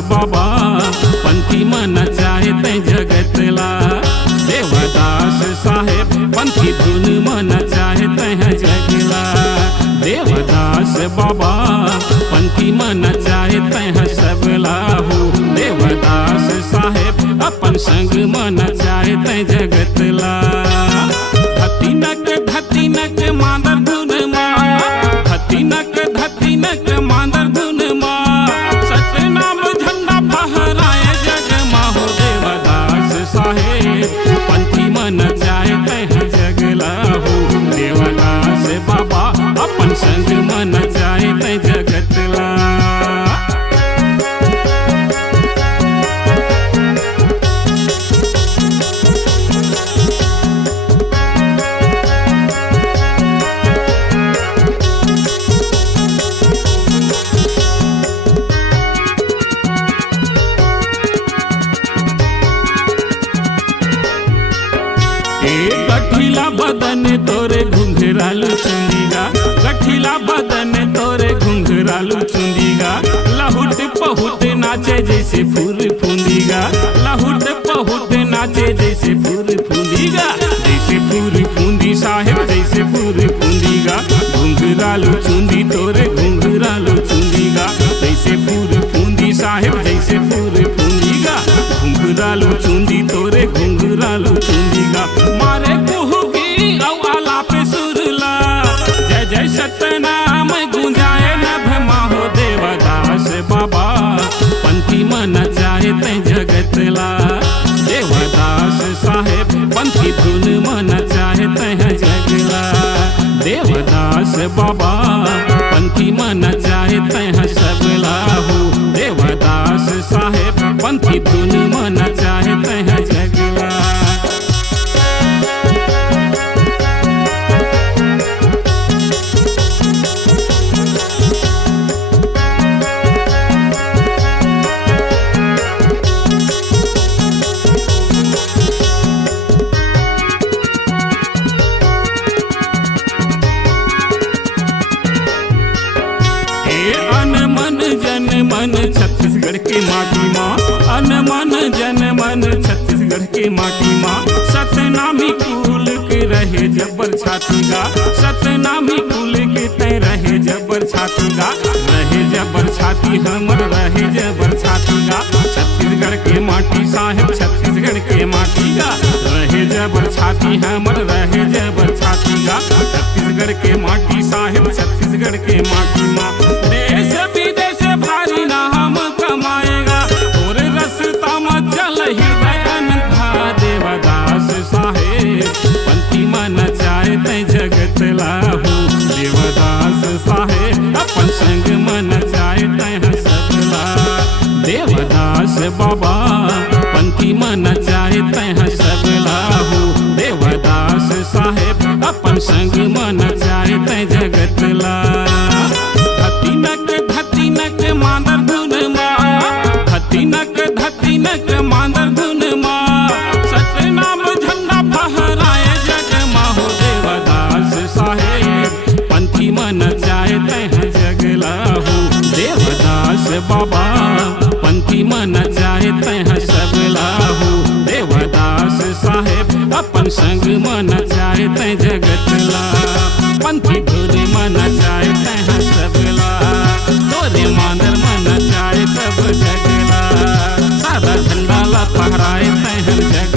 बाबा पंथी मन चाहते जगतला। देवदास साहेब पंथी धुन मन चाहते हैं जगला। देवदास बाबा पंथी मन चाहते हैं सबला हो। देवदास साहेब अपन संग मन चाहते जगतला। धतिनक मांदर धुन माँ, धतिनक मांदर धुन माँ, सतनाम झंडा फहराए जग माँ हो। देवदास साहेब पंथी मन चाहते हैं जगला हो। देवदास बाबा अपन संग मन चाहते जगतला। गठिला बदन तोरे घुंघरालू चुंदीगा, गठिला बदन तोरे घुंघरालू चुंदीगा। लहुट पहुट नाचे जैसे फूल फूंदीगा, लहुट पहुट नाचे जैसे फूल फूंदीगा। जैसे फूल फूंदी साहेब जैसे फूल फूंदीगा। घुंघरालू चुंदी तोरे घुंघरालू चुंदीगा। जैसे फूल फूंदी साहेब जैसे फूल फूंदीगा। घुंघरालू चुंदी तोरे घुंघरालू चुंदीगा। मारे जय सतनाम गुंजाए नभ माहो। देवदास बाबा पंथी मन चाहते जगतला। देवदास साहेब पंथी धुन मन चाहते हैं जगला। देवदास बाबा पंथी मन चाहते हैं सबला हो। देवदास साहेब पंथी धुन मन चाहते हैं जगला। अनमन जन मन छत्तीसगढ़ के माटी माँ, अनमन जन मन छत्तीसगढ़ के माटी माँ। सतनामी कुल के रहे जबर छातीगा, सतनामी कुल के तय रहे जबर छातीगा। रहे जबर छाती हमर रहे जबर छातीगा। छत्तीसगढ़ के माटी साहेब छत्तीसगढ़ के माटीगा। रहे जबर छाती हमर रहे जबर छातीगा। छत्तीसगढ़ के माटी साहेब छत्तीसगढ़ के माटी माँ। देश विदेश भारी नाम कमाएगा और रस्ता में चल हृदय अनथा। देवदास साहेब पंथी मन चाहते जगतला हो। देवदास साहेब अपन संग मन चाहते हैं सबला। देवदास बाबा पंथी मन चाहते हैं सबला हो। देवदास साहेब अपन संग मन चाहते जगतला। धतिनक मांदर धुन माँ, धतिनक मांदर धुन माँ, सतनाम झंडा फहराए जग माँ हो। देवदास साहेब पंथी मन चाहते हैं जगला हो। देवदास बाबा पंथी मन चाहते हैं सबला हो। देवदास साहेब अपन संग मन चाहते जगतला। पंथी धुन मन चाहते हैं सबला। तोरे मांदर मन चाहे सब जगला। सादा झंडा ला फहराए हैं जग